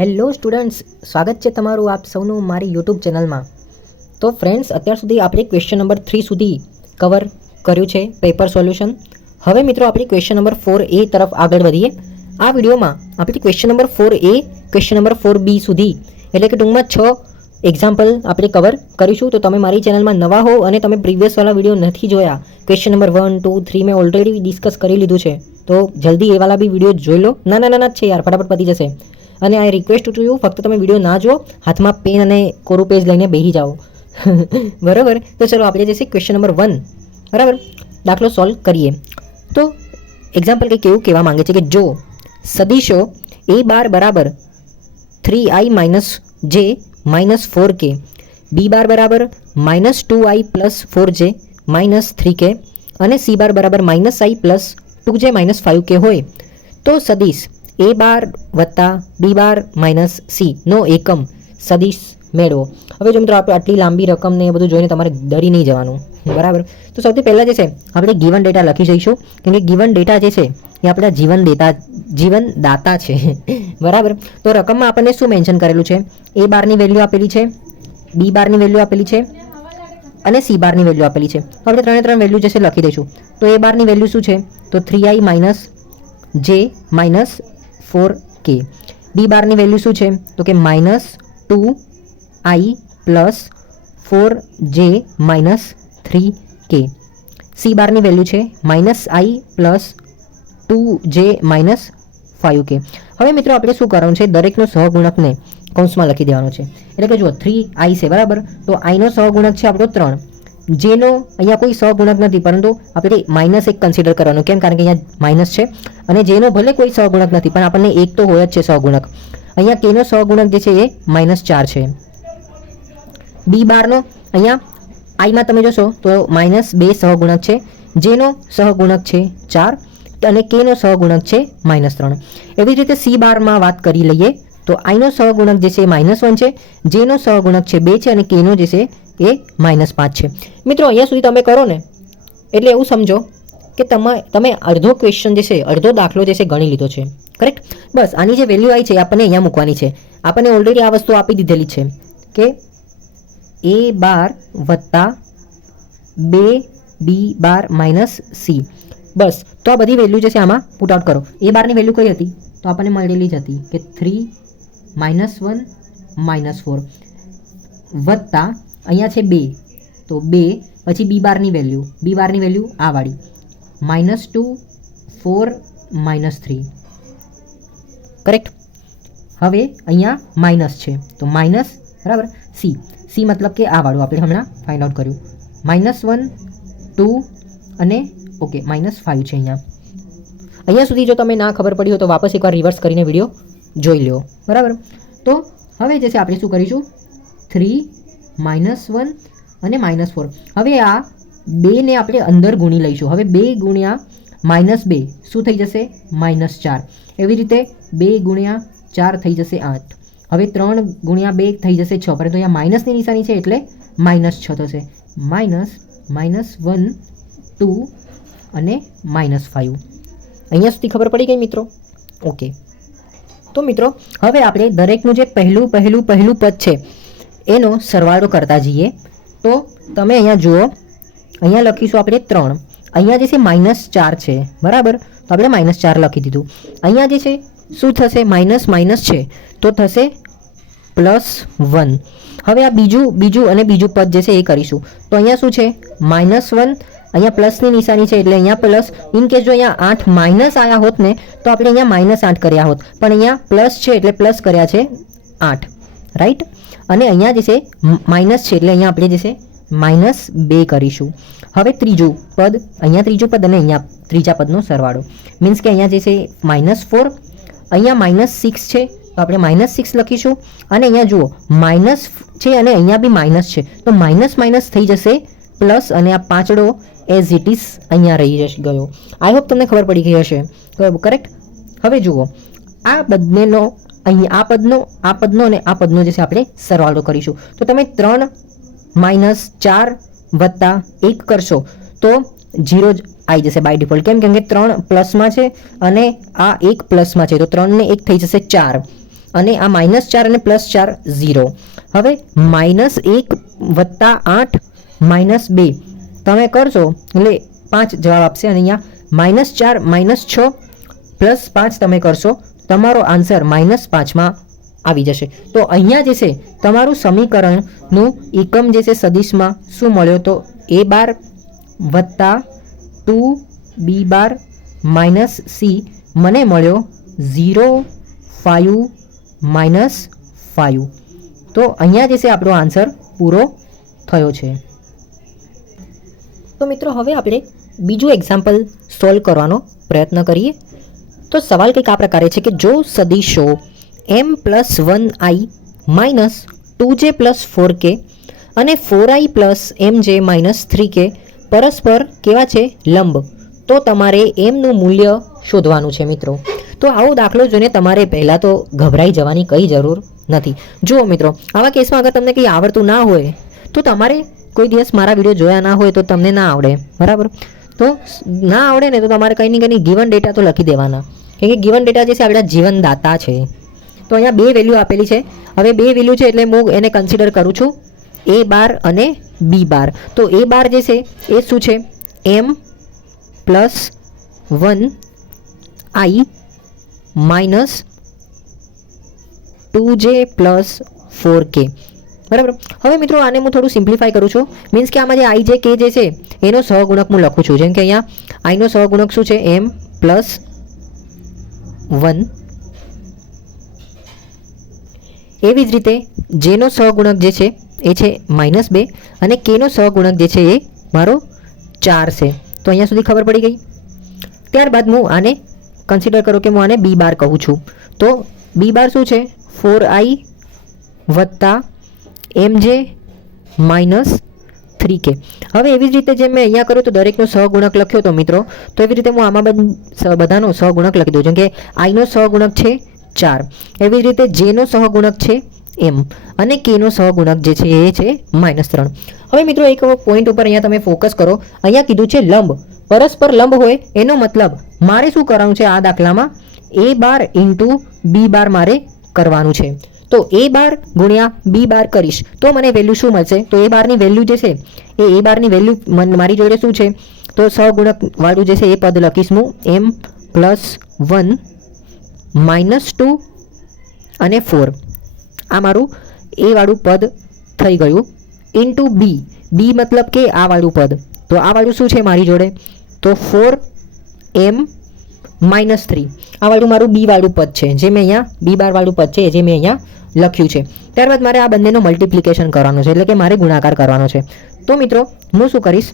Hello students, સ્વાગત છે તમારું આપ સૌનું મારી યુટ્યુબ ચેનલમાં. તો ફ્રેન્ડ્સ, અત્યાર સુધી આપણે ક્વેશ્ચન નંબર 3 સુધી કવર કર્યું છે પેપર સોલ્યુશન. હવે મિત્રો આપણે ક્વેશ્ચન નંબર 4A તરફ આગળ વધીએ. આ વિડીયોમાં આપણે question number 4A, question number 4B સુધી એટલે કે ટૂંકમાં 6 એક્ઝામ્પલ આપણે કવર કરીશું. તો તમે મારી ચેનલમાં નવા હો અને તમે પ્રીવિયસવાળા વિડીયો નથી જોયા, ક્વેશ્ચન નંબર 1, 2, 3 મેં ઓલરેડી ડિસ્કસ કરી લીધું છે, તો જલ્દી એ વાળા બી વિડીયો જોઈ લો. નાના જ છે યાર, ફટાફટ પતી જશે. અને આ રિક્વેસ્ટ ટુ યુ, ફક્ત તમે વિડીયો ના જો, હાથમાં પેન અને કોરું પેજ લઈને બેસી જાઓ. બરાબર. તો ચલો આપણે જઈશું ક્વેશ્ચન નંબર 1. બરાબર, દાખલો સોલ્વ કરીએ. તો એક્ઝામ્પલ કંઈક એવું કહેવા માંગે છે કે જો સદીશો a બાર બરાબર 3i - j - 4k, b બાર બરાબર -2i + 4j - 3k અને c બાર બરાબર -i + 2j - 5k હોય તો સદીશ a બાર વત્તા b બાર માઇનસ c નો એકમ સદીશ મેળવો. હવે જો મિત્રો આપણે આટલી લાંબી રકમ ને એ બધું જોઈને તમારે ડરી નહીં જવાનું. બરાબર. તો સૌથી પહેલાં જે છે આપણે ગિવન ડેટા લખી જઈશું, કેમ કે ગિવન ડેટા જે છે એ આપણા જીવનદાતા છે. બરાબર. તો રકમમાં આપણને શું મેન્શન કરેલું છે? a બારની વેલ્યુ આપેલી છે, b બારની વેલ્યુ આપેલી છે અને c બારની વેલ્યુ આપેલી છે. તો આપણે ત્રણે વેલ્યુ જે છે લખી દઈશું. તો a બારની વેલ્યુ શું છે? તો 3i - j - 4k. b બારની વેલ્યુ શું છે? તો કે -2i + 4j - 3k. c બારની વેલ્યુ છે -i + 2j - 5k. હવે મિત્રો આપણે શું કરવાનું છે? દરેકનો સહગુણકને કૌંસમાં લખી દેવાનો છે. એટલે કે જુઓ 3i છે, બરાબર. તો i નો સહગુણક છે આપણો 3. જેનો અહીંયા કોઈ સહગુણક નથી, પરંતુ આપણે -1 કન્સિડર કરવાનું. કેમ? કારણ કે અહીંયા માઇનસ છે. અને જેનો ભલે કોઈ સહગુણક નથી, પણ આપણને એક તો હોય જ છે સહગુણક. અહીંયા કેનો સહગુણક જે છે એ -4 છે. b બારનો અહીંયા આઈમાં તમે જોશો તો -2 સહગુણક છે, જેનો સહગુણક છે 4 અને કેનો સહગુણક છે -3. એવી જ રીતે c બારમાં વાત કરી લઈએ તો આઈનો સહગુણક જે છે -1 છે, જેનો સહગુણક છે 2 છે અને કેનો જે છે એ -5 છે. મિત્રો અહીંયા સુધી તમે કરો ને એટલે એવું સમજો કે તમે અડધો ક્વેશ્ચન જે છે, અડધો દાખલો જે છે ગણી લીધો છે. કરેક્ટ. બસ આની જે વેલ્યુ આવી છે આપણને અહીંયા મૂકવાની છે. આપણને ઓલરેડી આ વસ્તુ આપી દીધેલી છે કે a બાર વત્તા 2b બાર માઇનસ c. બસ, તો આ બધી વેલ્યુ જે છે આમાં પુટ આઉટ કરો. a બારની વેલ્યુ કઈ હતી? તો આપણને મળેલી જ હતી કે 3 - 1 - 4 વત્તા અહીંયા છે 2, તો 2 પછી b બારની વેલ્યુ આ વાળી -2 4 -3. કરેક્ટ. હવે અહીંયા માઇનસ છે તો માઇનસ, બરાબર. c મતલબ કે આ વાળું આપણે હમણાં ફાઇન્ડ આઉટ કર્યું. -1 2 અને ઓકે -5 છે અહીંયા સુધી. જો તમે ના ખબર પડી હોય તો વાપસ એકવાર રિવર્સ કરીને વિડીયો જોઈ લો. બરાબર. તો હવે જે છે આપણે શું કરીશું? 3 -1 અને -4. હવે આ 2 ને આપણે અંદર ગુણી લઈશું. હવે 2 ગુણ્યા -2 શું થઈ જશે? -4. એવી રીતે 2 ગુણ્યા 4 થઈ જશે 8. હવે 3 ગુણ્યા 2 થઈ જશે 6, પરંતુ અહીંયા માઇનસની નિશાની છે એટલે -6 થશે. -1 2 અને -5. અહીંયા સુધી ખબર પડી ગઈ મિત્રો? ઓકે. તો મિત્રો હવે આપણે દરેકનું જે પહેલું પદ છે એનો સરવાળો કરતા જઈએ. તો તમે અહીંયા જુઓ, અહીંયા લખીશું આપણે 3. અહીંયા જે છે -4 છે, બરાબર. તો આપણે -4 લખી દીધું. અહીંયા જે છે શું થશે? માઇનસ છે તો થશે +1. હવે આ બીજું પદ જે છે એ કરીશું. તો અહીંયા શું છે? -1, અહીંયા પ્લસની નિશાની છે એટલે અહીંયા પ્લસ. ઇન કેસ જો અહીંયા 8 માઇનસ આવ્યા હોત ને તો આપણે અહીંયા -8 કર્યા હોત, પણ અહીંયા પ્લસ છે એટલે પ્લસ કર્યા છે 8, રાઈટ. અને અહીંયા જે છે માઇનસ છે એટલે અહીંયા આપણે જે છે -2 કરીશું. હવે ત્રીજું પદ અને અહીંયા ત્રીજા પદનો સરવાળો મીન્સ કે અહીંયા જે છે -4, અહીંયા -6 છે તો આપણે -6 લખીશું. અને અહીંયા જુઓ માઇનસ છે અને અહીંયા બી માઇનસ છે તો માઇનસ થઈ જશે પ્લસ, અને આ પાંચડો એઝ ઇટ ઇઝ અહીંયા રહી ગયો. આઈ હોપ તમને ખબર પડી ગઈ હશે. કરેક્ટ. હવે જુઓ આ બંનેનો અહીં આ પદનો અને આ પદનો જે છે આપણે સરવાળો કરીશું. તો તમે 3 - 4 વત્તા 1 કરશો તો 0 જ આવી જશે બાય ડિફોલ્ટ. કેમ? કેમ કે 3 પ્લસમાં છે અને આ 1 પ્લસમાં છે તો 3 ને 1 થઈ જશે 4. અને આ -4 અને +4 0. હવે -1 + 8 -2 તમે કરશો એટલે 5 જવાબ આપશે અને અહીંયા -4 -6 +5 તમે કરશો તમારો આન્સર -5 માં આવી જશે. તો અહીંયા જે છે તમારું સમીકરણનું એકમ જે છે સદિશમાં શું મળ્યો તો a બાર વત્તા 2b બાર માઇનસ c મને મળ્યો 0 5 -5. તો અહીંયા જે છે આપણો આન્સર પૂરો થયો છે. તો મિત્રો હવે આપણે બીજું એક્ઝામ્પલ સોલ્વ કરવાનો પ્રયત્ન કરીએ. તો સવાલ કંઈક આ પ્રકારે છે કે જો સદિશો m+1i - 2j + 4k અને 4i + mj - 3k પરસ્પર કેવા છે લંબ, તો તમારે mનું મૂલ્ય શોધવાનું છે મિત્રો. તો આવો દાખલો જોઈને તમારે પહેલાં તો ગભરાઈ જવાની કંઈ જરૂર નથી. જુઓ મિત્રો, આવા કેસમાં અગર તમને કંઈ આવડતું ના હોય તો તમારે કોઈ દિવસ મારા વિડીયો જોયા ના હોય તો તમને ના આવડે, બરાબર. તો ના આવડે ને તો તમારે કંઈ ને કંઈ ગિવન ડેટા તો લખી દેવાના, કેમ કે ગિવન ડેટા જે છે આપણા જીવનદાતા છે. તો અહીંયા 2 વેલ્યુ આપેલી છે. હવે 2 વેલ્યુ છે એટલે હું એને કન્સિડર કરું છું a બાર અને b બાર. તો a બાર જે છે એ શું છે m+1i - 2j + 4k, બરાબર. હવે મિત્રો આને હું થોડું સિમ્પ્લિફાય કરું છું, મીન્સ કે આમાં જે i જે k જે છે એનો સહગુણક હું લખું છું. જેમ કે અહીંયા i નો સહગુણક શું છે m+1. એવી જ રીતે જેનો સહગુણક જે છે એ છે -2 અને કેનો સહગુણક જે છે એ મારો 4 છે. તો અહીંયા સુધી ખબર પડી ગઈ. ત્યારબાદ હું આને કન્સિડર કરું કે હું આને b બાર કહું છું. તો b બાર શું છે 4i + mj - 3k. હવે એવી જ રીતે જેમ મેં અહીંયા કર્યું તો દરેકનો સહગુણક લખ્યો તો મિત્રો, તો એવી રીતે હું આમાં બધાનો સહગુણક લખી દઉં. જેમ કે i નો સહગુણક છે 4, એવી જ રીતે j નો સહગુણક છે m અને k નો સહગુણક જે છે એ છે -3. હવે મિત્રો એક પોઈન્ટ ઉપર અહીંયા તમે ફોકસ કરો. અહીંયા કીધું છે લંબ, પરસ્પર લંબ હોય એનો મતલબ મારે શું કરવાનું છે આ દાખલામાં a બાર × b બાર મારે કરવાનું છે. તો a બાર ગુણ્યા b બાર કરીશ તો મને વેલ્યુ શું મળશે? તો a બારની વેલ્યુ જે છે એ a બારની વેલ્યુ મારી જોડે શું છે તો સહગુણક વાળું જે છે એ પદ લખીશ હું m+1 -2 અને 4. આ મારું એ વાળું પદ થઈ ગયું ઇન્ટુ બી. બી મતલબ કે આ વાળું પદ. તો આ વાળું શું છે મારી જોડે તો 4m - 3. આ વાળું મારું બી વાળું પદ છે, જે મેં અહીંયા બી બાર વાળું પદ છે જે મેં અહીંયા લખ્યું છે. ત્યારબાદ મારે આ બંનેનો મલ્ટિપ્લિકેશન કરવાનું છે, એટલે કે મારે ગુણાકાર કરવાનો છે. તો મિત્રો હું શું કરીશ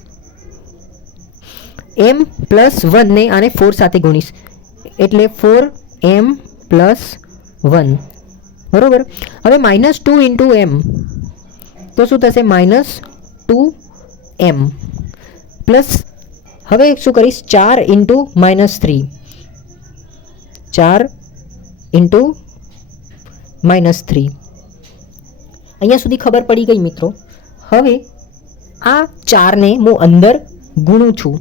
m+1 ને આને 4 સાથે ગુણીશ એટલે 4m+1, બરોબર. હવે -2 × m તો શું થશે -2m પ્લસ હવે શું કરીશ 4 × -3, 4 × -3. અહીંયા સુધી ખબર પડી ગઈ મિત્રો. હવે આ 4ને હું અંદર ગુણું છું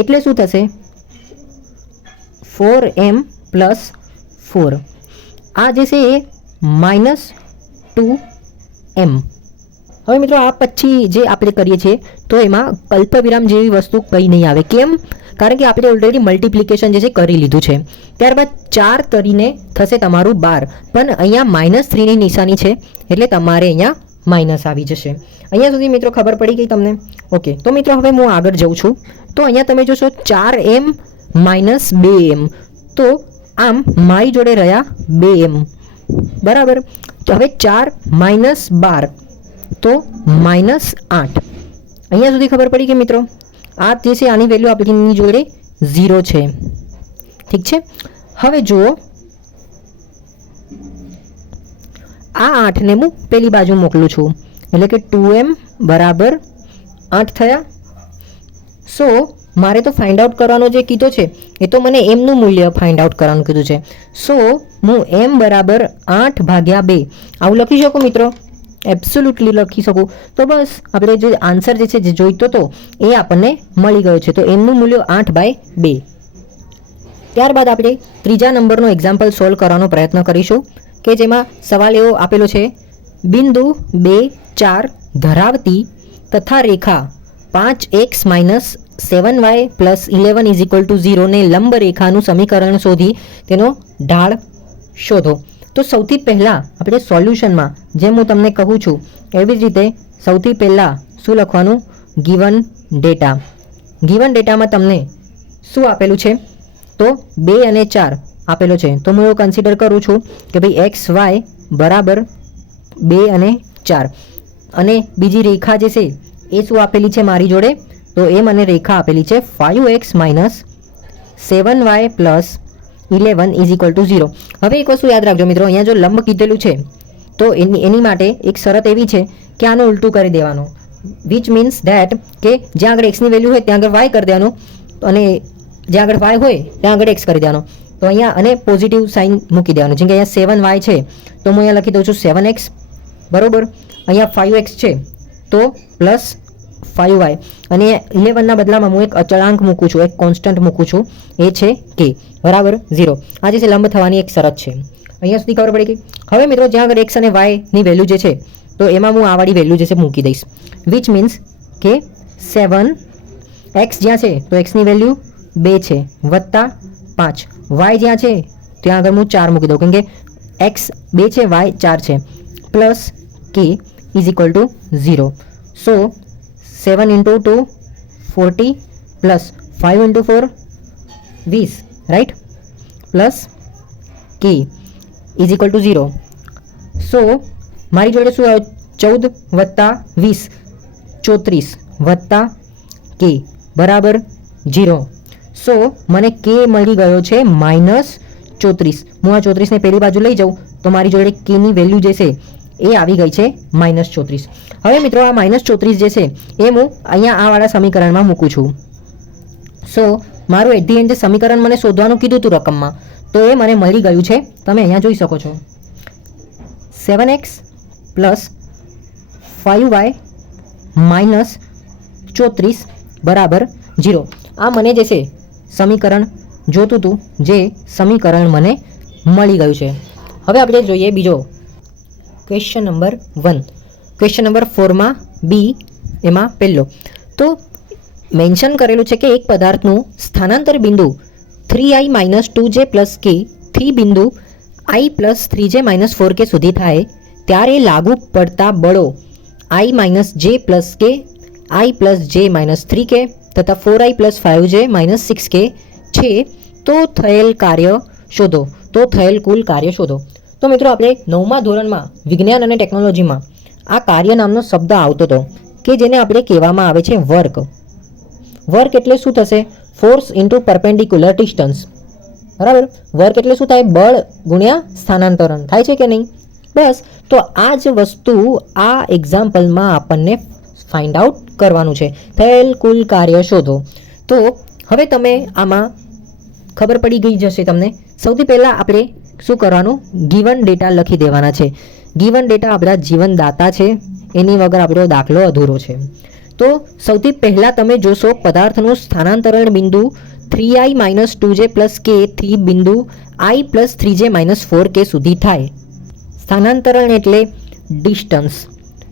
એટલે શું થશે 4m + 4. આ જે છે એ -2m. હવે મિત્રો આ પછી જે આપણે કરીએ છીએ તો એમાં કલ્પવિરામ જેવી વસ્તુ કંઈ નહીં આવે. કેમ? કારણ કે આપણે ઓલરેડી મલ્ટિપ્લિકેશન જે છે કરી લીધું છે. ત્યારબાદ 4 તરીને થશે તમારું 12, પણ અહીંયા -3ની નિશાની છે એટલે તમારે અહીંયા માઇનસ આવી જશે. અહીંયા સુધી મિત્રો ખબર પડી ગઈ તમને? ઓકે. તો મિત્રો હવે હું આગળ જઉં છું. તો અહીંયા તમે જોશો 4m - 2m. તો આમ મારી જોડે રહ્યા 2m, બરાબર. તો હવે 4 - 12 તો -8. અહીંયા સુધી ખબર પડી કે મિત્રો આ જે છે આની વેલ્યુ આપણી જોડે 0 છે. ઠીક છે. હવે જુઓ આ 8ને હું પેલી બાજુ મોકલું છું એટલે કે 2m = 8 થયા. સો મારે તો ફાઇન્ડ આઉટ કરવાનો જે કીધો છે એ તો મને એમનું મૂલ્ય ફાઇન્ડ આઉટ કરવાનું કીધું છે. સો હું m = 8/2 આવું લખી શકું મિત્રો, એબ્સોલ્યુટલી લખી શકું. તો બસ આપણે જે આન્સર જે છે જે જોઈતો હતો એ આપણને મળી ગયો છે. તો એમનું મૂલ્ય 8/2. ત્યારબાદ આપણે ત્રીજા નંબરનો એક્ઝામ્પલ સોલ્વ કરવાનો પ્રયત્ન કરીશું. કે જેમાં સવાલ એવો આપેલો છે, બિંદુ 2, 4 ધરાવતી તથા રેખા 5x - 7y + 11 = 0 ને લંબ રેખાનું સમીકરણ શોધી તેનો ઢાળ શોધો. તો સૌથી પહેલાં આપણે સોલ્યુશનમાં જેમ હું તમને કહું છું એવી જ રીતે સૌથી પહેલાં શું લખવાનું, ગિવન ડેટા. ગિવન ડેટામાં તમને શું આપેલું છે, તો 2 અને 4 આપેલો છે. તો હું એવું કન્સિડર કરું છું કે ભાઈ એક્સ વાય બરાબર 2 અને 4 અને બીજી રેખા જે છે એ શું આપેલી છે મારી જોડે, તો એ મને રેખા આપેલી છે 5x - 7y + 11 = 0. હવે એક વસ્તુ યાદ રાખજો મિત્રો, અહીંયા જો લંબ કીધેલું છે તો એની માટે એક શરત એવી છે કે આનું ઉલટું કરી દેવાનું, વિચ મીન્સ ધેટ કે જ્યાં આગળ એક્સની વેલ્યુ હોય ત્યાં આગળ વાય કરી દેવાનું અને જ્યાં આગળ વાય હોય ત્યાં આગળ એક્સ કરી દેવાનો. તો અહીંયા અને પોઝિટિવ સાઇન મૂકી દેવાનું. જેમ કે અહીંયા 7y છે તો હું અહીંયા લખી દઉં છું 7x બરાબર. અહીંયા 5x છે તો +5y અને 11ના બદલામાં હું એક અચળાંક મૂકું છું, એક કોન્સ્ટન્ટ મૂકું છું, એ છે k બરાબર 0. આ જે છે લંબ થવાની એક શરત છે. અહીંયા સુધી ખબર પડી ગઈ. હવે મિત્રો જ્યાં આગળ x અને y ની વેલ્યુ જે છે તો એમાં હું આ વાળી વેલ્યુ જે છે મૂકી દઈશ, વિચ મીન્સ કે 7x જ્યાં છે તો x ની વેલ્યુ 2 છે વત્તા 5, y જ્યાં છે ત્યાં આગળ હું 4 મૂકી દઉં કેમ કે x 2 છે y 4 છે, પ્લસ k = 0. સો 7 × 2 40 પ્લસ 5 × 4 20, રાઈટ, પ્લસ k = 0. સો મારી જોડે શું આવે, 14 વત્તા 20 34 વત્તા k બરાબર 0. સો મને k મળી ગયો છે -34. હું આ 34 ને પેલી બાજુ લઈ જાઉં તો મારી જોડે k ની વેલ્યુ જે છે એ આવી ગઈ છે -34. હવે મિત્રો આ -34 જે છે એ હું અહીંયા આ વાળા સમીકરણમાં મૂકું છું. સો મારું એટ ધી એન્ડ જે સમીકરણ મને શોધવાનું કીધું હતું રકમમાં, તો એ મને મળી ગયું છે. તમે અહીંયા જોઈ શકો છો 7x + 5y - 34 બરાબર 0. આ મને જે છે સમીકરણ જોતું હતું, જે સમીકરણ મને મળી ગયું છે. હવે આપણે જોઈએ બીજો ક્વેશ્ચન નંબર 1. ક્વેશ્ચન નંબર 4માં બી એમાં પહેલો તો મેન્શન કરેલું છે કે એક પદાર્થનું સ્થાનાંતર બિંદુ 3i - 2j + k થી બિંદુ i + 3j - 4k સુધી થાય ત્યારે લાગુ પડતા બળો i - j + k, i + j - 3k તથા 4i + 5j - 6k છે. તો થયેલ કાર્ય શોધો. તો થયેલ કુલ કાર્ય શોધો. તો મિત્રો આપણે 9મા ધોરણમાં વિજ્ઞાન અને ટેકનોલોજીમાં આ કાર્ય નામનો શબ્દ આવતો હતો કે જેને આપણે કહેવામાં આવે છે વર્ક. વર્ક એટલે શું થશે, ફોર્સ ઇન્ટુ પરપેન્ડિક્યુલર ડિસ્ટન્સ બરાબર. વર્ક એટલે શું થાય, બળ ગુણ્યા સ્થાનાંતરણ થાય છે કે નહીં, બસ. તો આ જ વસ્તુ આ એક્ઝામ્પલમાં આપણને ફાઇન્ડ આઉટ કરવાનું છે. થયેલ કુલ કાર્ય શોધો. તો હવે તમે આમાં ખબર પડી ગઈ જશે તમને. સૌથી પહેલાં આપણે શું કરવાનું, ગિવન ડેટા લખી દેવાના છે. ગિવન ડેટા આપણા જીવનદાતા છે, એની વગર આપણો દાખલો અધૂરો છે. તો સૌથી પહેલાં તમે જોશો પદાર્થનું સ્થાનાંતરણ બિંદુ 3i - 2j + k થી બિંદુ i + 3j - 4k સુધી થાય. સ્થાનાંતરણ એટલે ડિસ્ટન્સ.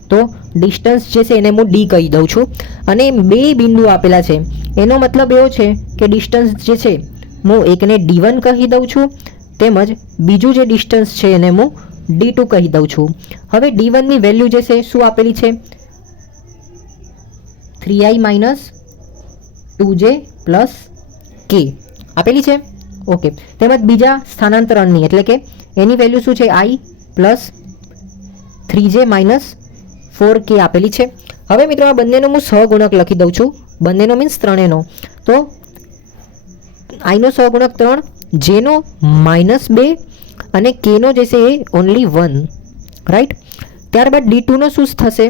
તો ડિસ્ટન્સ જે છે એને હું ડી કહી દઉં છું. અને 2 બિંદુ આપેલા છે એનો મતલબ એવો છે કે ડિસ્ટન્સ જે છે હું એકને D1 કહી દઉં છું, તેમજ બીજું જે ડિસ્ટન્સ છે એને હું D2 કહી દઉં છું. હવે D1 ની વેલ્યુ જે છે શું આપેલી છે, 3i - 2j + k આપેલી છે, ઓકે. તેમજ બીજા સ્થાનાંતરણની એટલે કે એની વેલ્યુ શું છે, i + 3j - 4k આપેલી છે. હવે મિત્રો આ બંનેનો હું સહગુણક લખી દઉં છું. બંનેનો મીન્સ ત્રણેયનો. તો i નો સહગુણક 3, j નો -2 અને k નો જે છે એ ઓનલી 1, રાઈટ. ત્યારબાદ D2 નો શું થશે,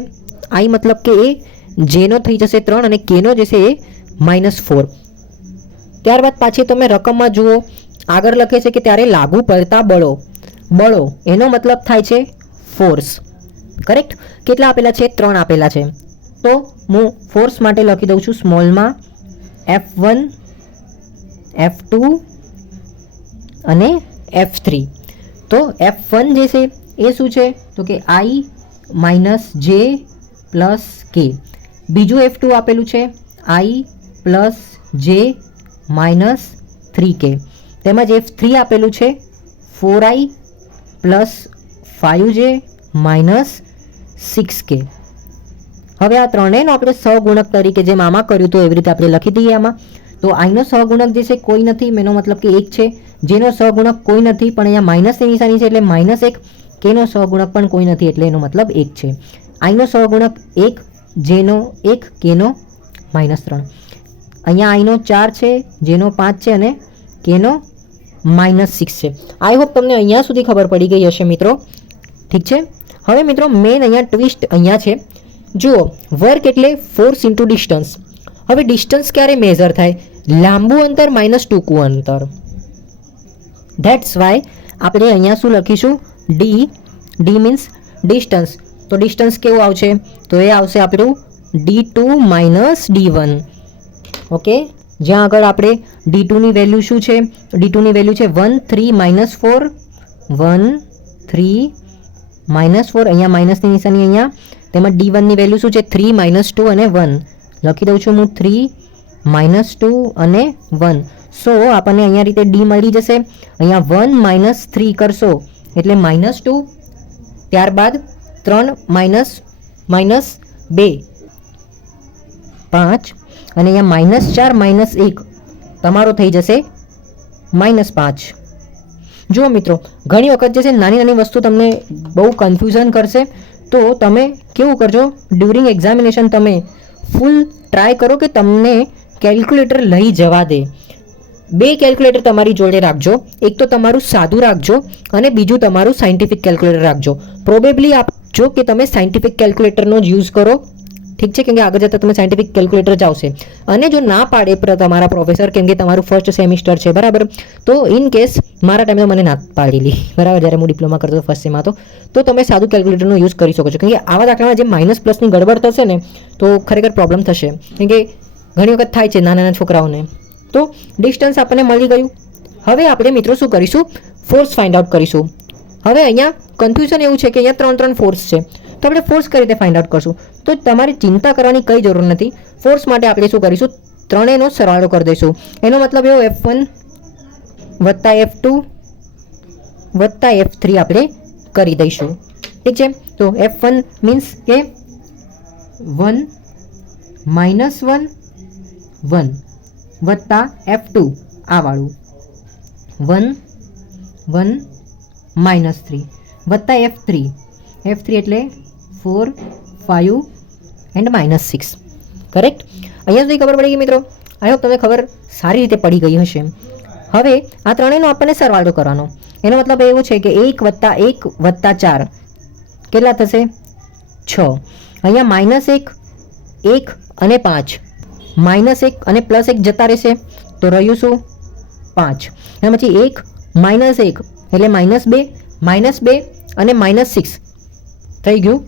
i મતલબ કે એ j નો થઈ જશે 3 અને k નો જે છે એ -4. ત્યારબાદ પાછી તમે રકમમાં જુઓ, આગળ લખે છે કે ત્યારે લાગુ પડતા બળો એનો મતલબ થાય છે ફોર્સ, કરેક્ટ. કેટલા આપેલા છે, 3 આપેલા છે. તો હું ફોર્સ માટે લખી દઉં છું સ્મોલમાં F1 F2 અને F3. તો F1 જે છે એ શું છે તો કે I માઇનસ જે પ્લસ કે. બીજું F2 આપેલું છે I પ્લસ જે માઇનસ 3K. તેમજ F3 આપેલું છે 4I plus 5J minus 6K. હવે આ ત્રણેયનો આપણે સહગુણક તરીકે જેમ આમાં કર્યું તો એવી રીતે આપણે લખી દઈએ આમાં. તો આઈનો સહગુણક જે છે કોઈ નથી, એનો મતલબ કે 1 છે. જેનો સહગુણક કોઈ નથી પણ અહીંયા માઇનસની નિશાની છે એટલે -1. કેનો સહગુણક પણ કોઈ નથી એટલે એનો મતલબ 1 છે. આઈનો સહગુણક 1, જેનો 1, કેનો -3. અહીંયા આઈનો 4 છે, જેનો 5 છે અને કેનો -6 છે. આઈ હોપ તમને અહીંયા સુધી ખબર પડી ગઈ હશે મિત્રો. ઠીક છે. હવે મિત્રો મેન અહીંયા ટ્વિસ્ટ અહીંયા છે. જુઓ, વર્ક એટલે ફોર્સ ઇન્ટુ ડિસ્ટન્સ. હવે ડિસ્ટન્સ ક્યારે મેઝર થાય? લાંબુ અંતર માઇનસ ટૂંકું અંતર. ધેટ્સ વાય આપણે અહીંયા શું લખીશું? D means distance. તો ડિસ્ટન્સ કેવું આવશે? તો એ આવશે આપણું D2 માઇનસ D1. ઓકે, જ્યાં આગળ આપણે D2ની વેલ્યુ શું છે? D2ની વેલ્યુ છે 1 3 -4. 1 3 -4. અહીંયા માઇનસની નિશાની અહીંયા. તેમાં D1ની વેલ્યુ શું છે? 3 -2 અને 1. લખી દઉં છું હું 3 -2 અને 1. સો આપણને અહીંયા રીતે D મળી જશે. અહીંયા 1 - 3 કરશો એટલે -2. ત્યારબાદ 3 -2 5 અને અહીંયા -4 -1 તમારો થઈ જશે -5. જુઓ મિત્રો, ઘણી વખત જે છે નાની નાની વસ્તુ તમને બહુ કન્ફ્યુઝન કરશે. તો તમે કેવું કરજો, ડ્યુરિંગ એક્ઝામિનેશન તમે ફૂલ ટ્રાય કરો કે તમને કેલ્ક્યુલેટર લઈ જવા દે. 2 કેલ્ક્યુલેટર તમારી જોડે રાખજો. એક તો તમારું સાદું રાખજો અને બીજું તમારું સાયન્ટિફિક કેલ્ક્યુલેટર રાખજો. પ્રોબેબલી આપજો કે તમે સાયન્ટિફિક કેલ્ક્યુલેટરનો જ યુઝ કરો. ઠીક છે, કેમ કે આગળ જતાં તમે સાયન્ટિફિક કેલ્ક્યુલેટર જ આવશે. અને જો ના પાડે તમારા પ્રોફેસર, કેમ કે તમારું ફર્સ્ટ સેમિસ્ટર છે, બરાબર, તો ઇન કેસ મારા ટાઈમે તો મને ના પાડેલી, બરાબર, જ્યારે હું ડિપ્લોમા કરતો ફર્સ્ટ સેમાં તો તમે સાદું કેલ્ક્યુલેટરનો યુઝ કરી શકો છો. કેમ કે આવા દાખલામાં જે માઇનસ પ્લસની ગડબડ થશે ને તો ખરેખર પ્રોબ્લેમ થશે. કેમ કે ઘણી વખત થાય છે નાના નાના છોકરાઓને. તો ડિસ્ટન્સ આપણને મળી ગયું. હવે આપણે મિત્રો શું કરીશું? ફોર્સ ફાઇન્ડ આઉટ કરીશું. હવે અહીંયા કન્ફ્યુઝન એવું છે કે અહીંયા 3 ફોર્સ છે. તો આપણે ફોર્સ કઈ રીતે ફાઇન્ડ આઉટ કરશું? તો તમારે ચિંતા કરવાની કંઈ જરૂર નથી. ફોર્સ માટે આપણે શું કરીશું? ત્રણેયનો સરવાળો કરી દઈશું. એનો મતલબ એવો F1 વત્તા F2 વત્તા F3 આપણે કરી દઈશું. ઠીક છે. તો F1 મીન્સ કે 1 -1 1 વત્તા F2 આ વાળું 1 1 -3 વત્તા F3 એટલે 4 5 એન્ડ -6. કરેક્ટ? અહીંયા સુધી ખબર પડી ગઈ મિત્રો? આઈ હોપ તમને ખબર સારી રીતે પડી ગઈ હશે. હવે આ ત્રણેયનો આપણને સરવાળો કરવાનો. એનો મતલબ એવું છે કે 1 વત્તા 1 વત્તા 4 કેટલા થશે? 6. અહીંયા -1 1 અને 5. -1 અને +1 જતા રહેશે તો રહ્યું શું? 5. અને પછી 1 -1 એટલે -2 -2 અને -6 થઈ ગયું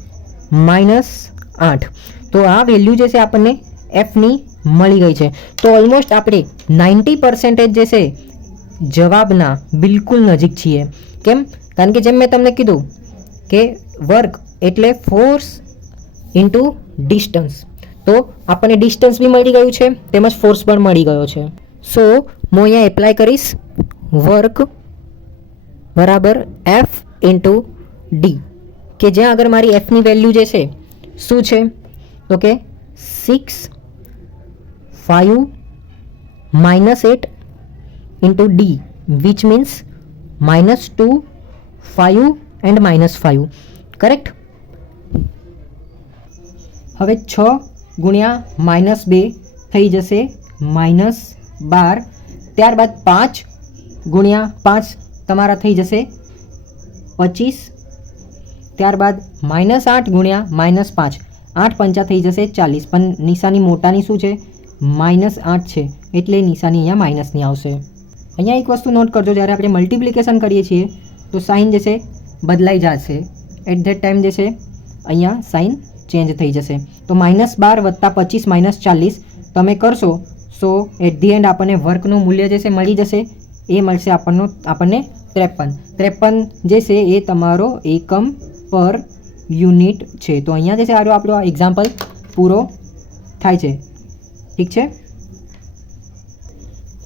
-8. તો આ વેલ્યુ જે છે આપણને Fની મળી ગઈ છે. તો ઓલમોસ્ટ આપણે 90% જે છે જવાબના બિલકુલ નજીક છીએ. કેમ? કારણ કે જેમ મેં તમને કીધું કે વર્ક એટલે ફોર્સ ઇન્ટુ ડિસ્ટન્સ. તો આપણને ડિસ્ટન્સ બી મળી ગયું છે તેમજ ફોર્સ પણ મળી ગયો છે. સો હું અહીંયા એપ્લાય કરીશ વર્ક બરાબર F ઇન્ટુ ડી, કે જ્યાં આગળ મારી Fની વેલ્યુ જે છે શું છે તો કે 6 5 -8 into D which means -2 5 and -5. Correct? હવે 6 ગુણ્યા -2 થઈ જશે -12. ત્યારબાદ 5 ગુણ્યા 5 તમારા થઈ જશે 25. ત્યારબાદ -8 ગુણ્યા -5 8 પંચા થઈ જશે 40. પણ નિશાની મોટાની શું છે? -8 છે એટલે નિશાની અહીંયા માઇનસની આવશે. અહીંયા એક વસ્તુ નોટ કરજો, જ્યારે આપણે મલ્ટિપ્લિકેશન કરીએ છીએ તો સાઇન જે છે બદલાઈ જશે. એટ ધેટ ટાઈમ જે છે અહીંયા સાઇન ચેન્જ થઈ જશે. તો -12 વત્તા 25 -40 તમે કરશો સો એટ ધી એન્ડ આપણને વર્કનું મૂલ્ય જે છે મળી જશે. એ મળશે આપણને 53 જે છે એ તમારો એકમ પર યુનિટ છે. તો અહીંયા જે છે આપણો આ એક્ઝામ્પલ પૂરો થાય છે. ઠીક છે.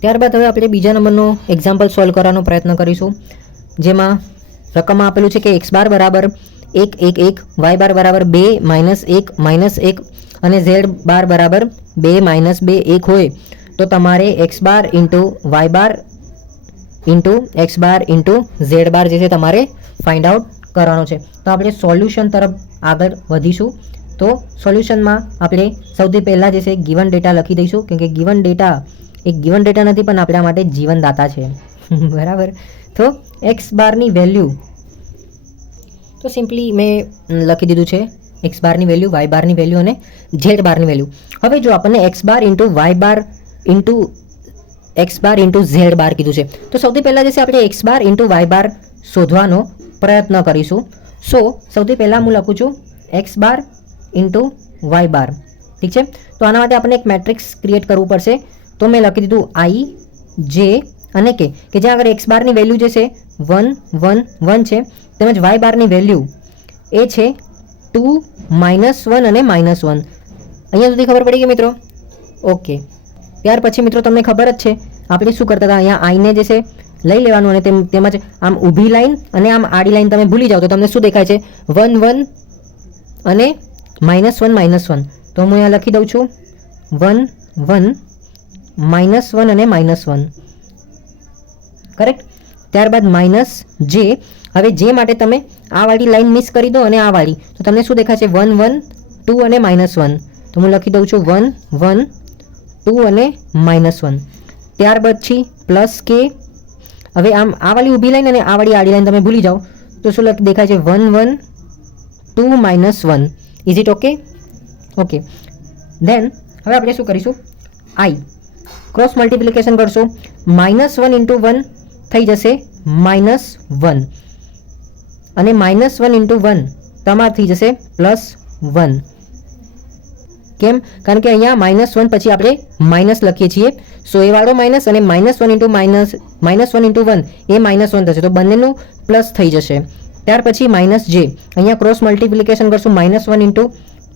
ત્યારબાદ હવે આપણે બીજા નંબરનો એક્ઝામ્પલ સોલ્વ કરવાનો પ્રયત્ન કરીશું, જેમાં રકમમાં આપેલું છે કે x બાર બરાબર 1 1 1, y બાર બરાબર 2 -1 -1 અને z બાર બરાબર 2 -2 1 હોય તો તમારે x બાર ઇન્ટુ y બાર ઇન્ટુ x બાર ઇન્ટુ z બાર જે છે તમારે ફાઇન્ડ આઉટ કરવાનો છે. તો આપણે સોલ્યુશન તરફ આગળ વધીશું. તો સોલ્યુશનમાં આપણે સૌથી પહેલાં જે છે ગિવન ડેટા લખી દઈશું, કેમ કે ગિવન ડેટા એક ગિવન ડેટા નથી પણ આપણા માટે જીવનદાતા છે. બરાબર. તો x બારની વેલ્યુ તો સિમ્પલી મેં લખી દીધું છે x બારની વેલ્યુ, y બારની વેલ્યુ અને z બારની વેલ્યુ. હવે જો આપણને x બાર ઇન્ટુ y બાર ઇન્ટુ x બાર ઇન્ટુ z બાર કીધું છે, તો સૌથી પહેલાં જે છે આપણે x બાર ઇન્ટુ y બાર શોધવાનો પ્રયત્ન કરીશું. સો સૌથી પહેલાં હું લખું છું x બાર ઇન્ટુ y બાર. ઠીક છે. તો આના માટે આપણે એક મેટ્રિક્સ ક્રિએટ કરવું પડશે. તો મેં લખી દીધું i j અને k, કે જ્યાં આગળ x બારની વેલ્યુ જે છે 1 1 1 છે, તેમજ y બારની વેલ્યુ એ છે 2 -1 અને -1. અહીંયા સુધી ખબર પડી ગઈ મિત્રો? ઓકે. ત્યાર પછી મિત્રો તમને ખબર જ છે આપણે શું કરતા હતા, અહીંયા આઈને જે છે લઈ લેવાનું અને તેમજ આમ ઊભી લાઈન અને આમ આડી લાઈન તમે ભૂલી જાઓ તો તમને શું દેખાય છે 1 1 અને -1 -1. તો હું અહીંયા લખી દઉં છું 1 1 -1 અને -1. કરેક્ટ. ત્યારબાદ -j. હવે જે માટે તમે આ વાળી લાઈન મિસ કરી દો અને આ વાળી, તો તમને શું દેખાય છે 1 1 2 અને -1. તો હું લખી દઉં છું 1 1 2 અને -1. ત્યાર પછી +k. હવે આમ આ વાળી ઊભી લાઈન અને આ વાળી આડી લાઈન તમે ભૂલી જાઓ તો શું દેખાય છે 1 1 2 -1. Is it okay? ઓકે. દેન હવે આપણે શું કરીશું, i ક્રોસ મલ્ટિપ્લિકેશન કરશું. -1 ઇન્ટુ 1 થઈ જશે -1 અને -1 ઇન્ટુ 1 તમારે થઈ જશે +1. કેમ? કારણ કે અહીંયા -1 પછી આપણે માઇનસ લખીએ છીએ. સો એ વાળો માઇનસ અને -1 ઇન્ટુ -1 ઇન્ટુ 1 એ -1 થશે, તો બંનેનું પ્લસ થઈ જશે. ત્યાર પછી -j. અહીંયા ક્રોસ મલ્ટિપ્લિકેશન કરશું. -1 ઇન્ટુ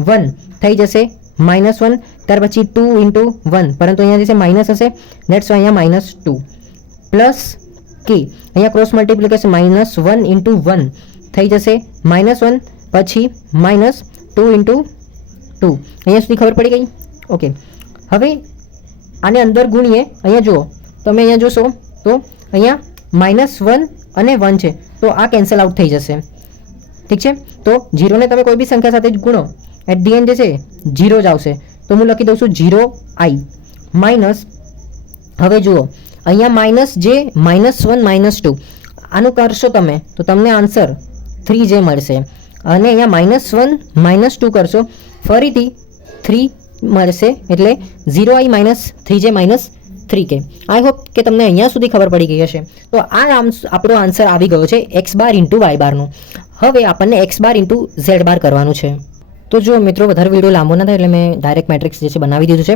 1 થઈ જશે -1. ત્યાર પછી 2 ઇન્ટુ 1, પરંતુ અહીંયા જે છે માઇનસ હશે, દેટ્સ વાય અહીંયા -2 પ્લસ k. અહીંયા ક્રોસ મલ્ટિપ્લિકેશન -1 ઇન્ટુ 1 થઈ જશે -1 પછી -2 ઇન્ટુ 2. અહીંયા સુધી ખબર પડી ગઈ? ઓકે. હવે આને અંદર ગુણીએ. અહીંયા જુઓ, તમે અહીંયા જોશો તો અહીંયા -1 અને 1 છે, તો આ કેન્સલ આઉટ થઈ જશે. ઠીક છે. તો 0 ને તમે કોઈ બી સંખ્યા સાથે જ ગુણો, એટ ધી એન્ડ જે છે 0 જ આવશે. તો હું લખી દઉં છું 0i માઇનસ. હવે જુઓ અહીંયા -j -1 -2 આનું કરશો તમે તો તમને આન્સર 3j મળશે. અને અહીંયા -1 -2 કરશો ફરીથી 3 મળશે, એટલે 0i -3j -3k. I hope કે તમને અહીંયા સુધી ખબર પડી ગઈ હશે. તો આ આપણો આન્સર આવી ગયો છે x બાર ઇન્ટુ y બારનું. હવે આપણને x બાર ઇન્ટુ z બાર કરવાનું છે. તો જો મિત્રો વધારે વિડીયો લાંબો ના થાય એટલે મેં ડાયરેક્ટ મેટ્રિક્સ જે છે બનાવી દીધું છે.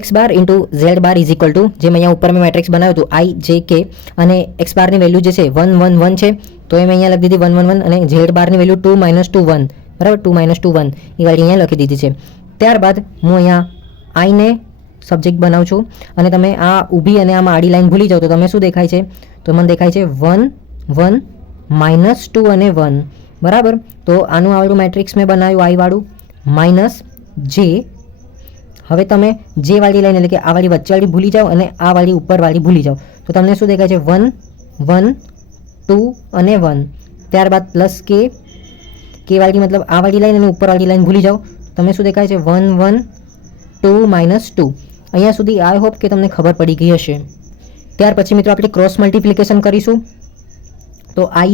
x bar into z bar is equal to, જેમ અહીંયા ઉપર મેં મેટ્રિક્સ બનાવ્યું હતું i j k, અને x બારની વેલ્યુ જે છે 1 1 1 છે, તો એ મેં અહીંયા લખી દીધી 1 1 1, અને z બારની વેલ્યુ 2 -2 1, બરાબર 2 -2 1 એ વાળી અહીંયા લખી દીધી છે. ત્યારબાદ હું અહીંયા આઈને સબ્જેક્ટ બનાવું છું, અને તમે આ ઊભી અને આમાં આડી લાઈન ભૂલી જાઓ તો તમે શું દેખાય છે, તો મને દેખાય છે 1 1 -2 અને 1, બરાબર. તો આનું આવડું મેટ્રિક્સ મેં બનાવ્યું આઈ વાળું -j. હવે તમે જે વાળી લાઈન એટલે કે આ વાળી વચ્ચેવાળી ભૂલી જાઓ અને આ વાળી ઉપરવાળી ભૂલી જાઓ તો તમને શું દેખાય છે 1 1 2 અને 1. ત્યારબાદ +k, k વાળી મતલબ આ વાળી લાઈન અને ઉપરવાળી લાઈન ભૂલી જાઓ, તમને શું દેખાય છે 1 1 2 -2. અહીંયા સુધી આઈ હોપ કે તમને ખબર પડી ગઈ હશે. ત્યાર પછી મિત્રો આપણે ક્રોસ મલ્ટિપ્લિકેશન કરીશું. તો i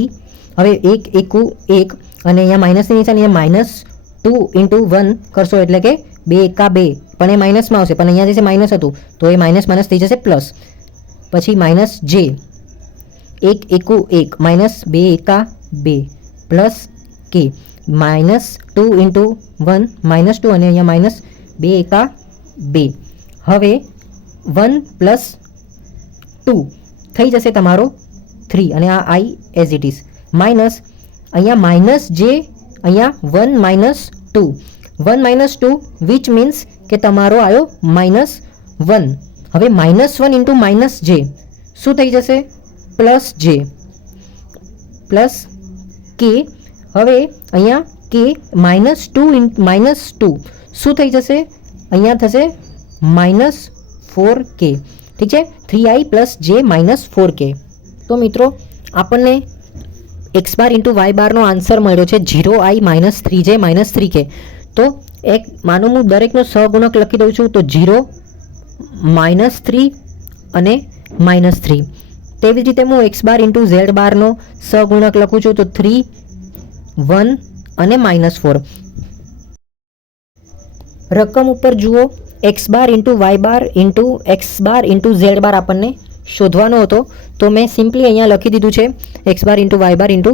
હવે 1 1 1 અને અહીંયા માઇનસની નિશાની -2 ઇન્ટુ 1 કરશો એટલે કે 2 એકા 2, પણ એ માઇનસમાં આવશે, પણ અહીંયા જે છે માઇનસ હતું તો એ માઇનસ થઈ જશે પ્લસ. પછી -j 1 1 1 -2 એકા 2 પ્લસ k -2 ઇન્ટુ 1 -2 અને અહીંયા -2 એકા 2. હવે 1 + 2 થઈ જશે તમારો 3 અને આ I as it is minus અહીંયા માઇનસ જે અહીંયા 1 માઇનસ 2 1 માઇનસ 2 વિચ મીન્સ કે તમારો આવ્યો -1. હવે -1 ઇન્ટુ માઇનસ જે શું થઈ જશે પ્લસ જે પ્લસ કે. હવે અહીંયા કે -2 શું થઈ જશે અહીંયા થશે -4k. ઠીક છે 3i પ્લસ જે -4k. તો મિત્રો આપણને x બાર ઇન્ટુ y બારનો આન્સર મળ્યો છે 0i -3j -3k. તો એક માનો હું દરેકનો સહગુણક લખી દઉં છું તો 0 -3 અને -3. તેવી જ રીતે હું x બાર ઇન્ટુ z બારનો સહગુણક લખું છું તો 3 1 અને -4. રકમ ઉપર જુઓ x બાર ઇન્ટુ y બાર ઇન્ટુ x બાર ઇન્ટુ z બાર આપણને શોધવાનો હતો તો મેં સિમ્પલી અહીંયા લખી દીધું છે x બાર ઇન્ટુ y બાર ઇન્ટુ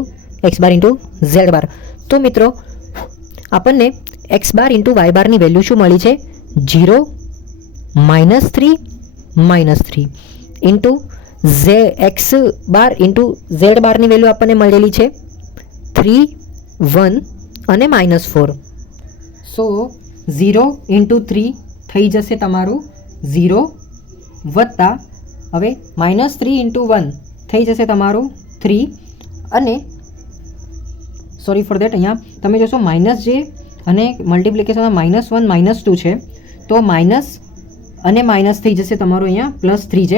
x બાર ઇન્ટુ z બાર. તો મિત્રો આપણને x બાર ઇન્ટુ y બારની વેલ્યુ શું મળી છે 0 -3 -3 ઇન્ટુ x બાર ઇન્ટુ z બારની વેલ્યુ આપણને મળેલી છે 3 1 અને -4. સો 0 ઇન્ટુ 3 થઈ જશે તમારું 0 વત્તા હવે -3 ઇન્ટુ 1 થઈ જશે તમારું 3 અને સોરી ફોર દેટ અહીંયા તમે જોશો માઇનસ જે અને મલ્ટિપ્લિકેશનમાં -1 -2 છે તો માઇનસ અને માઇનસ થઈ જશે તમારું અહીંયા +3j.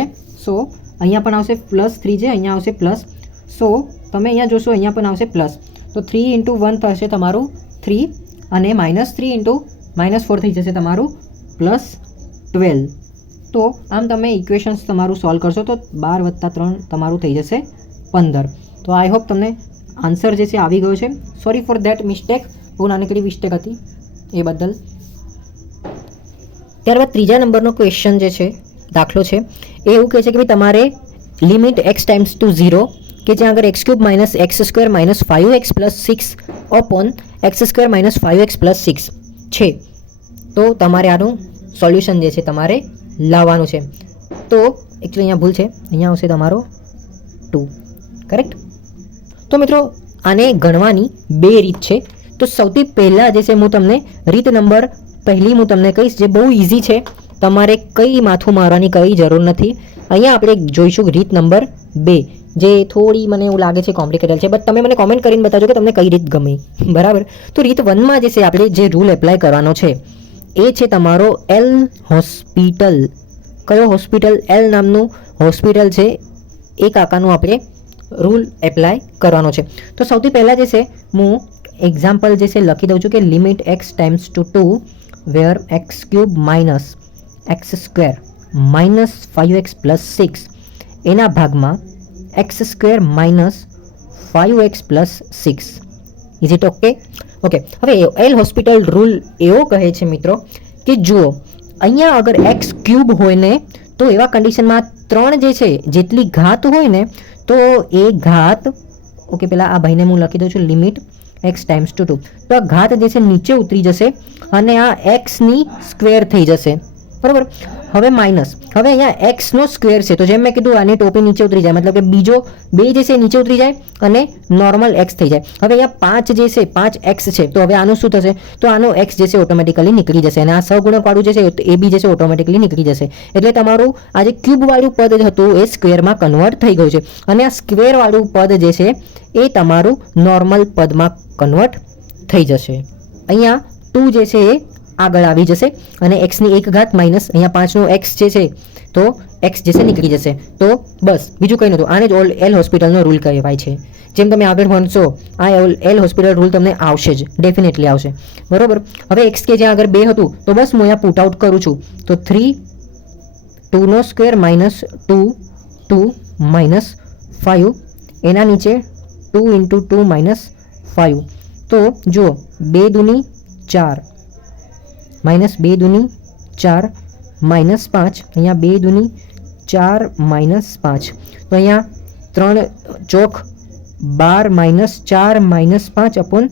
સો અહીંયા પણ આવશે +3j અહીંયા આવશે પ્લસ. સો તમે અહીંયા જોશો અહીંયા પણ આવશે પ્લસ. તો 3 ઇન્ટુ 1 થશે તમારું 3 અને -3 ઇન્ટુ -4 થઈ જશે તમારું +12. તો આમ તમે ઇક્વેશન્સ તમારું સોલ્વ કરશો તો 12 + 3 તમારું થઈ જશે 15. તો આઈ હોપ તમને આન્સર જે છે આવી ગયો છે. સોરી ફોર દેટ મિસ્ટેક, બહુ નાનકડી મિસ્ટેક હતી એ બદલ. ત્યારબાદ ત્રીજા નંબરનો ક્વેશ્ચન જે છે દાખલો છે એ એવું કહે છે કે ભાઈ તમારે લિમિટ x ટાઈમ્સ ટુ 0 કે જ્યાં આગળ x³ - x² - 5x + 6 upon x² - 5x + 6 છે. તો તમારે આનું સોલ્યુશન જે છે તમારે લાવવાનું છે. તો એકચ્યુઅલી અહીંયા ભૂલ છે, અહીંયા આવશે તમારો 2. કરેક્ટ. તો મિત્રો આને ગણવાની બે રીત છે. તો સૌથી પહેલાં જે છે હું તમને રીત નંબર પહેલી હું તમને કહીશ જે બહુ ઇઝી છે, તમારે કંઈ માથું મારવાની કંઈ જરૂર નથી. અહીંયા આપણે જોઈશું રીત નંબર 2 જે થોડી મને એવું લાગે છે કોમ્પ્લિકેટેડ છે, બટ તમે મને કોમેન્ટ કરીને બતાવજો કે તમને કઈ રીત ગમી. બરાબર. તો રીત 1માં જે છે આપણે જે રૂલ એપ્લાય કરવાનો છે એ છે તમારો એલ હોસ્પિટલ. કયો હોસ્પિટલ? એલ નામનું હોસ્પિટલ છે એ કાકાનું આપણે રૂલ એપ્લાય કરવાનો છે. તો સૌથી પહેલાં જે છે હું એક્ઝામ્પલ જે છે લખી દઉં છું કે લિમિટ x ટાઈમ્સ ટુ 2 વેર x³ - x² - 5x + 6 એના ભાગમાં x² - 5x + 6. Is it okay? Okay. હવે એલ હોસ્પિટલ રૂલ એવો કહે છે મિત્રો કે જુઓ અહીંયા અગર x³ હોય ને તો એવા કન્ડિશનમાં 3 જે છે જેટલી ઘાત હોય ને તો એ ઘાત ઓકે પહેલાં આ ભાઈને હું લખી દઉં છું લિમિટ x ટાઈમ્સ ટુ 2. તો આ ઘાત જે છે નીચે ઉતરી જશે અને આ એક્સની સ્ક્વેર થઈ જશે. બરાબર. હવે માઇનસ હવે અહીંયા એક્સનો સ્ક્વેર છે તો જેમ મેં કીધું આની ટોપી નીચે ઉતરી જાય, મતલબ કે બીજો 2 જે છે નીચે ઉતરી જાય અને નોર્મલ એક્સ થઈ જાય. હવે અહીંયા 5 જે છે 5x છે તો હવે આનું શું થશે? તો આનો એક્સ જે છે ઓટોમેટિકલી નીકળી જશે અને આ સહગુણકવાળું જે છે એ બી જે છે ઓટોમેટિકલી નીકળી જશે. એટલે તમારું આ જે ક્યુબવાળું પદ હતું એ સ્ક્વેરમાં કન્વર્ટ થઈ ગયું છે અને આ સ્ક્વેરવાળું પદ જે છે એ તમારું નોર્મલ પદમાં કન્વર્ટ થઈ જશે. અહીંયા 2 જે છે એ આગળ આવી જશે અને એક્સની એક ઘાત માઇનસ અહીંયા 5નો એક્સ જે છે તો એક્સ જે છે નીકળી જશે. તો બસ બીજું કંઈ નહોતું. આને જ એલ હોસ્પિટલનો રૂલ કહેવાય છે. જેમ તમે આગળ ભણશો આ એલ હોસ્પિટલ રૂલ તમને આવશે જ, ડેફિનેટલી આવશે. બરાબર. હવે એક્સ કે જ્યાં આગળ 2 હતું તો બસ હું અહીંયા પુટ આઉટ કરું છું તો 3 2નો સ્ક્વેર - 2 2 - 5 એના નીચે 2 × 2 - 5. તો જુઓ 2 દૂની 4 -2 દૂની 4 -5 અહીંયા 2 દૂની 4 -5 તો અહીંયા 3 ચોક 12 - 4 - 5 અપોન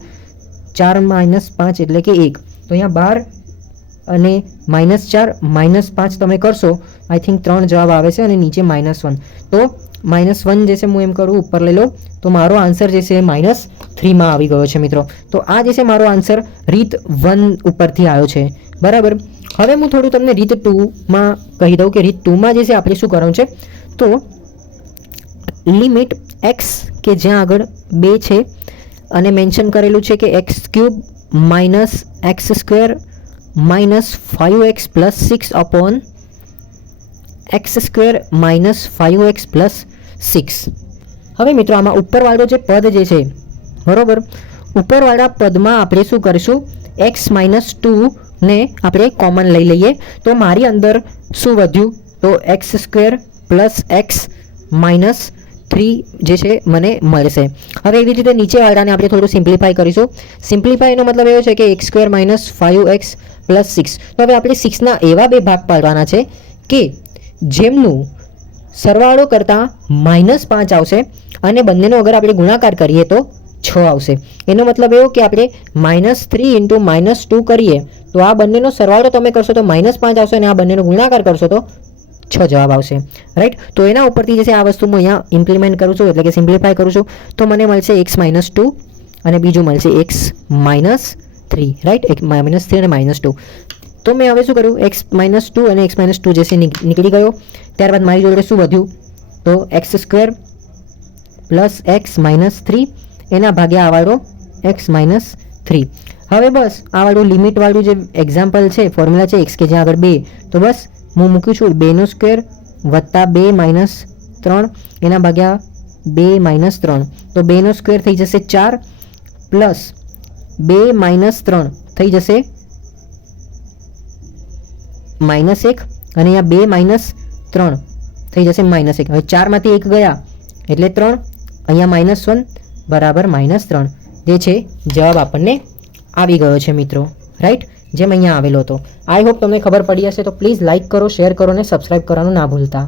4 - 5 એટલે કે 1. તો અહીંયા 12 અને -4 -5 તમે કરશો, આઈ થિંક 3 જવાબ આવે છે અને નીચે -1. તો -1 જે છે હું એમ કરું ઉપર લઈ લો, તો મારો આન્સર જે છે -3 માં આવી ગયો છે મિત્રો. તો આ જે છે મારો આન્સર રીત 1 ઉપરથી આવ્યો છે, બરાબર. હવે હું થોડું તમને રીત 2માં કહી દઉં કે રીત 2માં જે છે આપણે શું કરવાનું છે. તો લિમિટ x કે જ્યાં આગળ 2 છે અને મેન્શન કરેલું છે કે x³ - x² - 5x + 6 upon x² - 5x + 6. હવે મિત્રો આમાં ઉપરવાળો જે પદ જે છે, બરોબર, ઉપરવાળા પદમાં આપણે શું કરીશું, x - 2 ને આપણે કોમન લઈ લઈએ. તો મારી અંદર શું વધ્યું, તો x² + x - 3 જે છે મને મળશે. હવે એવી રીતે નીચેવાળાને આપણે થોડું સિમ્પ્લિફાય કરીશું. સિમ્પ્લિફાયનો મતલબ એવો છે કે x² - 5x + 6. તો હવે આપણે 6ના એવા બે ભાગ પાડવાના છે કે જેમનું સરવાળો કરતાં -5 આવશે અને બંનેનો અગર આપણે ગુણાકાર કરીએ તો 6 આવશે. એનો મતલબ એવો કે આપણે -3 × -2 કરીએ તો આ બંનેનો સરવાળો તમે કરશો તો -5 આવશે અને આ બંનેનો ગુણાકાર કરશો તો 6 જવાબ આવશે, રાઈટ. તો એના ઉપરથી જે છે આ વસ્તુ હું અહીંયા ઇમ્પ્લિમેન્ટ કરું છું, એટલે કે સિમ્પ્લિફાય કરું છું. તો મને મળશે x - 2 અને બીજું મળશે x - 3, રાઈટ. -3 અને -2. તો મેં હવે શું કર્યું, x - 2 અને x - 2 જે છે નીકળી ગયો. ત્યારબાદ મારી જોડે શું વધ્યું, તો x² + x - 3 એના ભાગ્યા આવાળો x - 3. હવે બસ આવાળું લિમિટવાળું જે એક્ઝામ્પલ છે, ફોર્મ્યુલા છે x કે જ્યાં આગળ 2, તો બસ હું મૂક્યું છું 2² + 2 - 3 એના ભાગ્યા 2 - 3. તો 2² થઈ જશે 4 પ્લસ 2 - 3 થઈ જશે -1 અને અહીંયા 2 - 3 થઈ જશે -1. હવે 4માંથી 1 ગયા એટલે 3, અહીંયા -1 બરાબર -3 જે છે જવાબ આપણને આવી ગયો છે મિત્રો, રાઈટ, જેમ અહીંયા આવેલો હતો. આઈ હોપ તમને ખબર પડી હશે. તો પ્લીઝ લાઇક કરો, શેર કરો અને સબસ્ક્રાઇબ કરવાનું ના ભૂલતા.